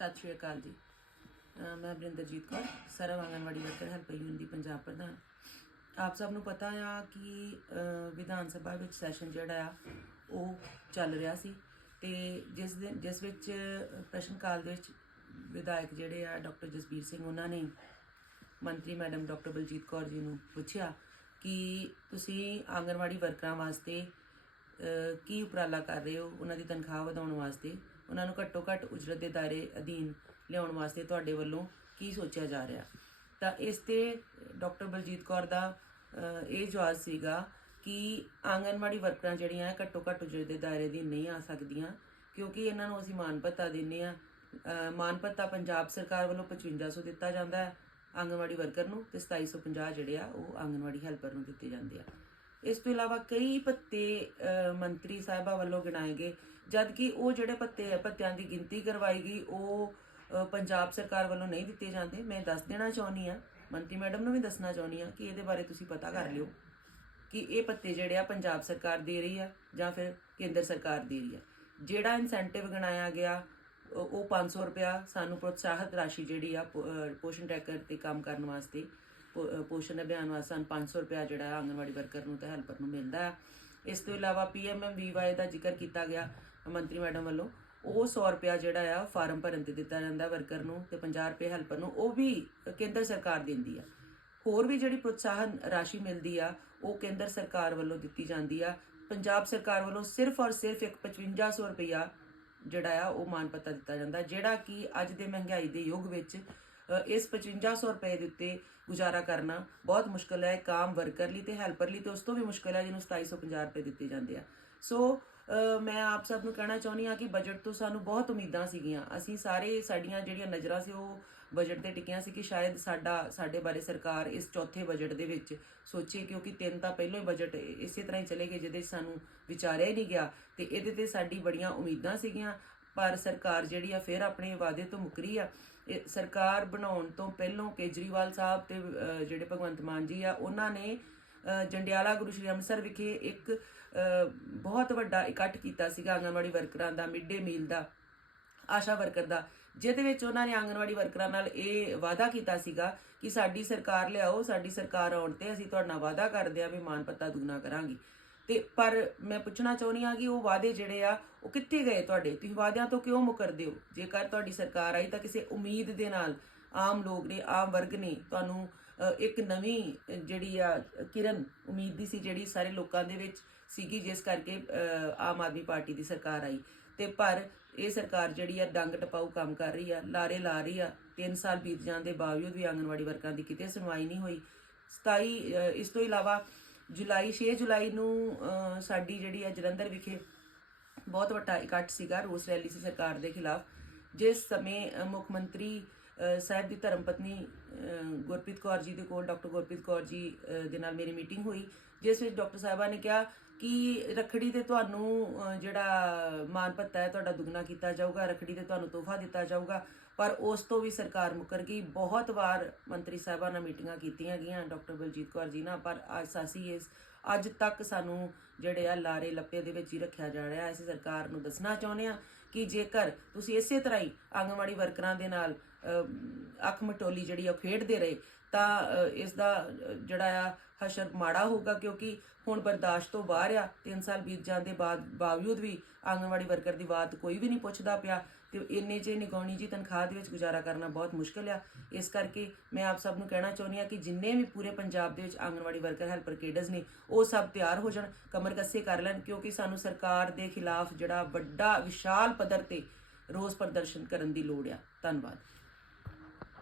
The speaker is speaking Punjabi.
ਸਤਿ ਸ਼੍ਰੀ ਅਕਾਲ ਜੀ। ਮੈਂ ਬਰਿੰਦਰਜੀਤ ਕੌਰ ਸਰਵ ਆਂਗਨਵਾੜੀ ਵਰਕਰ ਹੈਲਪ ਯੂਨੀਅਨ ਦੀ ਪੰਜਾਬ ਪ੍ਰਧਾਨ। ਆਪ ਸਭ ਨੂੰ ਪਤਾ ਆ ਕਿ ਵਿਧਾਨ ਸਭਾ ਵਿੱਚ ਸੈਸ਼ਨ ਜਿਹੜਾ ਆ, ਉਹ ਚੱਲ ਰਿਹਾ ਸੀ ਤੇ ਜਿਸ ਦਿਨ, ਜਿਸ ਵਿੱਚ ਪ੍ਰਸ਼ਨ ਕਾਲ ਦੇ ਵਿੱਚ ਵਿਧਾਇਕ ਜਿਹੜੇ ਆ, ਡਾਕਟਰ ਜਸਬੀਰ ਸਿੰਘ ਉਹਨਾਂ ਨੇ ਮੰਤਰੀ ਮੈਡਮ ਡਾਕਟਰ ਬਲਜੀਤ ਕੌਰ ਜੀ ਨੂੰ ਪੁੱਛਿਆ ਕਿ ਤੁਸੀਂ ਆਂਗਨਵਾੜੀ ਵਰਕਰਾਂ ਵਾਸਤੇ ਕੀ ਉਪਰਾਲਾ ਕਰ ਰਹੇ ਹੋ? ਉਹਨਾਂ ਦੀ ਤਨਖਾਹ ਵਧਾਉਣ ਵਾਸਤੇ। ਉਹਨਾਂ ਨੂੰ ਘੱਟੋ ਘੱਟ ਉਜਰਤ ਦੇ ਦਾਇਰੇ ਅਧੀਨ ਲਿਆਉਣ ਵਾਸਤੇ ਤੁਹਾਡੇ ਵੱਲੋਂ ਕੀ ਸੋਚਿਆ ਜਾ ਰਿਹਾ? ਤਾਂ ਇਸ ਤੇ ਡਾਕਟਰ ਬਲਜੀਤ ਕੌਰ ਦਾ ਇਹ ਜਵਾਬ ਸੀਗਾ ਕਿ ਆਂਗਨਵਾੜੀ ਵਰਕਰਾਂ ਜਿਹੜੀਆਂ ਘੱਟੋ ਘੱਟ ਉਜਰਤ ਦੇ ਦਾਇਰੇ ਦੀ ਨਹੀਂ ਆ ਸਕਦੀਆਂ, ਕਿਉਂਕਿ ਇਹਨਾਂ ਨੂੰ ਅਸੀਂ ਮਾਨ ਭੱਤਾ ਦਿੰਨੇ ਆ ਮਾਨ ਭੱਤਾ ਪੰਜਾਬ ਸਰਕਾਰ ਵੱਲੋਂ 5500 ਦਿੱਤਾ ਜਾਂਦਾ ਹੈ ਆਂਗਨਵਾੜੀ ਵਰਕਰ ਨੂੰ ਤੇ 2750 ਜਿਹੜੇ ਆ, ਉਹ ਆਂਗਨਵਾੜੀ ਹੈਲਪਰ ਨੂੰ ਦਿੱਤੇ ਜਾਂਦੇ ਆ। ਇਸ ਤੋਂ ਇਲਾਵਾ ਕਈ ਭੱਤੇ ਮੰਤਰੀ ਸਾਹਿਬਾ ਵੱਲੋਂ ਗਿਣਾਏ ਗਏ। ਜਦ ਕਿ ਉਹ ਜਿਹੜੇ ਭੱਤੇ ਆ, ਭੱਤਿਆਂ ਦੀ ਗਿਣਤੀ ਕਰਵਾਈ ਗਈ, ਉਹ ਪੰਜਾਬ ਸਰਕਾਰ ਵੱਲੋਂ ਨਹੀਂ ਦਿੱਤੇ ਜਾਂਦੇ। ਮੈਂ ਦੱਸ ਦੇਣਾ ਚਾਹੁੰਦੀ ਆ ਮੰਤਰੀ ਮੈਡਮ ਨੂੰ ਵੀ ਦੱਸਣਾ ਚਾਹੁੰਦੀ ਆ ਕਿ ਇਹਦੇ ਬਾਰੇ ਤੁਸੀਂ ਪਤਾ ਕਰ ਲਿਓ ਕਿ ਇਹ ਭੱਤੇ ਜਿਹੜੇ ਆ, ਪੰਜਾਬ ਸਰਕਾਰ ਦੇ ਰਹੀ ਆ ਜਾਂ ਫਿਰ ਕੇਂਦਰ ਸਰਕਾਰ ਦੇ ਰਹੀ ਆ। ਜਿਹੜਾ ਇਨਸੈਂਟਿਵ ਗਣਾਇਆ ਗਿਆ ਉਹ ਉਹ 500 ਰੁਪਿਆ ਸਾਨੂੰ ਪ੍ਰੋਤਸਾਹਤ ਰਾਸ਼ੀ ਜਿਹੜੀ ਆ, ਪੋ- ਅਹ, ਪੋਸ਼ਣ ਟੈਕਰ ਤੇ ਕੰਮ ਕਰਨ ਵਾਸਤੇ ਪੋਸ਼ਣ ਅਭਿਆਨ ਵਾਸਤੇ ਸਾਨੂੰ 500 ਰੁਪਿਆ ਜਿਹੜਾ ਆ ਆਂਗਨਵਾੜੀ ਵਰਕਰ ਨੂੰ ਤੇ ਹੈਲਪਰ ਨੂੰ ਮਿਲਦਾ ਹੈ। ਇਸ ਤੋਂ ਇਲਾਵਾ ਪੀਐਮਐਮਵੀਵਾਈ ਦਾ ਜ਼ਿਕਰ ਕੀਤਾ ਗਿਆ ਮੰਤਰੀ ਮੈਡਮ ਵੱਲੋਂ। ਉਹ 100 ਰੁਪਿਆ ਜਿਹੜਾ ਆ ਫਾਰਮ ਭਰਨ ਤੇ ਦਿੱਤਾ ਜਾਂਦਾ ਵਰਕਰ ਨੂੰ ਤੇ 50 ਰੁਪਏ ਹੈਲਪਰ ਨੂੰ, ਉਹ ਵੀ ਕੇਂਦਰ ਸਰਕਾਰ ਦਿੰਦੀ ਆ। ਹੋਰ ਵੀ ਜਿਹੜੀ ਪ੍ਰੋਤਸਾਹਨ ਰਾਸ਼ੀ ਮਿਲਦੀ ਆ, ਉਹ ਕੇਂਦਰ ਸਰਕਾਰ ਵੱਲੋਂ ਦਿੱਤੀ ਜਾਂਦੀ ਆ। ਪੰਜਾਬ ਸਰਕਾਰ ਵੱਲੋਂ ਸਿਰਫ ਔਰ ਸਿਰਫ ਇੱਕ 5500 ਰੁਪਇਆ ਜਿਹੜਾ ਆ, ਉਹ ਮਾਨ ਪੱਤਰ ਦਿੱਤਾ ਜਾਂਦਾ, ਜਿਹੜਾ ਕਿ ਅੱਜ ਦੇ ਮਹਿੰਗਾਈ ਦੇ ਯੁੱਗ ਵਿੱਚ ਇਸ 5500 ਰੁਪਏ ਦੇ ਉੱਤੇ ਗੁਜ਼ਾਰਾ ਕਰਨਾ ਬਹੁਤ ਮੁਸ਼ਕਲ ਹੈ ਇੱਕ ਆਮ ਵਰਕਰ ਲਈ ਤੇ ਹੈਲਪਰ ਲਈ ਤੇ ਉਸ ਤੋਂ ਵੀ ਮੁਸ਼ਕਲ ਹੈ ਜਿਹਨੂੰ 2750 ਰੁਪਏ ਦਿੱਤੇ ਜਾਂਦੇ ਆ। ਸੋ ਮੈਂ ਆਪ ਸਭ ਨੂੰ ਕਹਿਣਾ ਚਾਹੁੰਦੀ ਹਾਂ ਕਿ ਬਜਟ ਤੋਂ ਸਾਨੂੰ ਬਹੁਤ ਉਮੀਦਾਂ ਸੀਗੀਆਂ। ਅਸੀਂ ਸਾਰੇ ਸਾਡੀਆਂ ਜਿਹੜੀਆਂ ਨਜ਼ਰਾਂ ਸੀ ਉਹ ਬਜਟ ਤੇ ਟਿਕੀਆਂ ਸੀ ਕਿ ਸ਼ਾਇਦ ਸਾਡਾ, ਸਾਡੇ ਬਾਰੇ ਸਰਕਾਰ ਇਸ ਚੌਥੇ ਬਜਟ ਦੇ ਵਿੱਚ ਸੋਚੇ, ਕਿਉਂਕਿ ਤਿੰਨ ਤਾਂ ਪਹਿਲਾਂ ਹੀ ਬਜਟ ਇਸੇ ਤਰ੍ਹਾਂ ਹੀ ਚਲੇ ਗਏ ਜਿਹਦੇ 'ਚ ਸਾਨੂੰ ਵਿਚਾਰਿਆ ਹੀ ਨਹੀਂ ਗਿਆ ਤੇ ਇਹਦੇ ਤੇ ਸਾਡੀ ਬੜੀਆਂ ਉਮੀਦਾਂ ਸੀਗੀਆਂ। ਪਰ ਸਰਕਾਰ ਜਿਹੜੀ ਆ, ਫਿਰ ਆਪਣੇ ਵਾਅਦੇ ਤੋਂ ਮੁਕਰੀ ਆ। ਸਰਕਾਰ ਬਣਾਉਣ ਤੋਂ ਪਹਿਲਾਂ ਕੇਜਰੀਵਾਲ ਸਾਹਿਬ ਤੇ ਜਿਹੜੇ ਭਗਵੰਤ ਮਾਨ ਜੀ ਆ, ਉਹਨਾਂ ਨੇ ਜੰਡਿਆਲਾ ਗੁਰੂ ਸ਼੍ਰੀ ਅੰਮ੍ਰਿਤਸਰ ਵਿਖੇ ਇੱਕ ਬਹੁਤ ਵੱਡਾ ਇਕੱਠ ਕੀਤਾ ਸੀਗਾ ਆਂਗਨਵਾੜੀ ਵਰਕਰਾਂ ਦਾ, ਮਿਡ ਡੇ ਮੀਲ ਦਾ, ਆਸ਼ਾ ਵਰਕਰ ਦਾ, ਜਿਹਦੇ ਵਿੱਚ ਉਹਨਾਂ ਨੇ ਆਂਗਨਵਾੜੀ ਵਰਕਰਾਂ ਨਾਲ ਇਹ ਵਾਅਦਾ ਕੀਤਾ ਸੀਗਾ ਕਿ ਸਾਡੀ ਸਰਕਾਰ ਲਿਆਓ, ਸਾਡੀ ਸਰਕਾਰ ਆਉਣ ਤੇ ਅਸੀਂ ਤੁਹਾਡਾ ਵਾਅਦਾ ਕਰਦੇ ਆ ਵੀ ਮਾਨ ਪੱਤਾ ਦੂਣਾ ਕਰਾਂਗੇ। ਤੇ ਪਰ ਮੈਂ ਪੁੱਛਣਾ ਚਾਹੁੰਦੀ ਆ ਕਿ ਉਹ ਵਾਅਦੇ ਜਿਹੜੇ ਆ, ਉਹ ਕਿੱਥੇ ਗਏ ਤੁਹਾਡੇ? ਤੁਸੀਂ ਵਾਅਦਿਆਂ ਤੋਂ ਕਿਉਂ ਮੁਕਰਦੇ ਹੋ? ਜੇਕਰ ਤੁਹਾਡੀ ਸਰਕਾਰ ਆਈ ਤਾਂ ਕਿਸੇ ਉਮੀਦ ਦੇ ਨਾਲ ਆਮ ਲੋਕ ਨੇ, ਆਮ ਵਰਗ ਨੇ ਤੁਹਾਨੂੰ ਇੱਕ ਨਵੀਂ ਜਿਹੜੀ ਆ, ਕਿਰਨ ਉਮੀਦ ਦੀ ਸੀ, ਜਿਹੜੀ ਸਾਰੇ ਲੋਕਾਂ ਦੇ ਵਿੱਚ ਸੀਗੀ, ਜਿਸ ਕਰਕੇ ਆਮ ਆਦਮੀ ਪਾਰਟੀ ਦੀ ਸਰਕਾਰ ਆਈ। ਤੇ ਪਰ ਇਹ ਸਰਕਾਰ ਜਿਹੜੀ ਆ, ਡੰਗ ਟਪਾਊ ਕੰਮ ਕਰ ਰਹੀ ਆ, ਲਾਰੇ ਲਾ ਰਹੀ ਆ 3 ਸਾਲ ਬੀਤ ਜਾਣ ਦੇ ਬਾਵਜੂਦ ਵੀ ਆਂਗਨਵਾੜੀ ਵਰਕਰਾਂ ਦੀ ਕਿਤੇ ਸੁਣਵਾਈ ਨਹੀਂ ਹੋਈ। 27 ਇਸ ਤੋਂ ਇਲਾਵਾ ਜੁਲਾਈ 6 ਜੁਲਾਈ ਨੂੰ ਸਾਡੀ ਜਿਹੜੀ ਆ ਜਲੰਧਰ ਵਿਖੇ ਬਹੁਤ ਵੱਡਾ ਇਕੱਠ ਸੀਗਾ ਰੋਸ ਰੈਲੀ ਸੀ ਸਰਕਾਰ ਦੇ ਖਿਲਾਫ, ਜਿਸ ਸਮੇਂ ਮੁੱਖ ਮੰਤਰੀ ਸਾਹਿਬ ਦੀ ਧਰਮ ਪਤਨੀ ਗੁਰਪ੍ਰੀਤ ਕੌਰ ਜੀ ਦੇ ਕੋਲ, ਡਾਕਟਰ ਗੁਰਪ੍ਰੀਤ ਕੌਰ ਜੀ ਦੇ ਨਾਲ ਮੇਰੀ ਮੀਟਿੰਗ ਹੋਈ, ਜਿਸ ਵਿੱਚ ਡਾਕਟਰ ਸਾਹਿਬਾ ਨੇ ਕਿਹਾ ਕਿ ਰਖੜੀ ਤੇ ਤੁਹਾਨੂੰ ਜਿਹੜਾ ਮਾਨ ਭੱਤਾ ਹੈ, ਤੁਹਾਡਾ ਦੁੱਗਣਾ ਕੀਤਾ ਜਾਊਗਾ, ਰਖੜੀ ਤੇ ਤੁਹਾਨੂੰ ਤੋਹਫਾ ਦਿੱਤਾ ਜਾਊਗਾ। ਪਰ ਉਸ ਤੋਂ ਵੀ ਸਰਕਾਰ ਮੁਕਰ ਗਈ। ਬਹੁਤ ਵਾਰ ਮੰਤਰੀ ਸਾਹਿਬਾਂ ਨਾਲ ਮੀਟਿੰਗਾਂ ਕੀਤੀਆਂ ਗਈਆਂ, ਡਾਕਟਰ ਬਲਜੀਤ ਕੌਰ ਜੀ ਨਾਲ, ਪਰ ਅੱਜ ਅਸੀਂ ਇਸ, ਅੱਜ ਤੱਕ ਸਾਨੂੰ ਜਿਹੜੇ ਆ ਲਾਰੇ ਲੱਪੇ ਦੇ ਵਿੱਚ ਹੀ ਰੱਖਿਆ ਜਾ ਰਿਹਾ ਹੈ। ਅਸੀਂ ਸਰਕਾਰ ਨੂੰ ਦੱਸਣਾ ਚਾਹੁੰਦੇ ਆ ਕਿ ਜੇਕਰ ਤੁਸੀਂ ਇਸੇ ਤਰ੍ਹਾਂ ਹੀ ਆਂਗਣਵਾੜੀ ਵਰਕਰਾਂ ਦੇ ਨਾਲ ਅੱਖ ਮਟੋਲੀ ਜਿਹੜੀ ਆ ਉਹ ਖੇਡਦੇ ਰਹੇ ਤਾਂ ਅ, ਇਸ ਦਾ ਜਿਹੜਾ ਆ ਹਸ਼ਰ ਮਾੜਾ ਹੋਊਗਾ ਕਿਉਂਕਿ ਹੁਣ ਬਰਦਾਸ਼ਤ ਤੋਂ ਬਾਹਰ ਆ। 3 ਸਾਲ ਬੀਤ ਜਾਣ ਦੇ ਬਾਅਦ ਬਾਵਜੂਦ ਵੀ ਆਂਗਨਵਾੜੀ ਵਰਕਰ ਦੀ ਬਾਤ ਕੋਈ ਵੀ ਨਹੀਂ ਪੁੱਛਦਾ ਪਿਆ ਤੇ ਇੰਨੇ ਚ ਨਿਗਾਉਣੀ ਜੀ ਤਨਖਾਹ ਦੇ ਵਿੱਚ ਗੁਜ਼ਾਰਾ ਕਰਨਾ ਬਹੁਤ ਮੁਸ਼ਕਲ ਆ। ਇਸ ਕਰਕੇ ਮੈਂ ਆਪ ਸਭ ਨੂੰ ਕਹਿਣਾ ਚਾਹੁੰਦੀ ਆ ਕਿ ਜਿੰਨੇ ਵੀ ਪੂਰੇ ਪੰਜਾਬ ਦੇ ਵਿੱਚ ਆਂਗਨਵਾੜੀ ਵਰਕਰ ਹੈਲਪਰ ਕੇਡਰਸ ਨੇ ਉਹ ਸਭ ਤਿਆਰ ਹੋ ਜਾਣ ਕਮਰ ਕੱਸੇ ਕਰ ਲੈਣ ਕਿਉਂਕਿ ਸਾਨੂੰ ਸਰਕਾਰ ਦੇ ਖਿਲਾਫ ਜਿਹੜਾ ਵੱਡਾ ਵਿਸ਼ਾਲ ਪੱਧਰ ਤੇ ਰੋਸ ਪ੍ਰਦਰਸ਼ਨ ਕਰਨ ਦੀ ਲੋੜ ਆ। ਧੰਨਵਾਦ।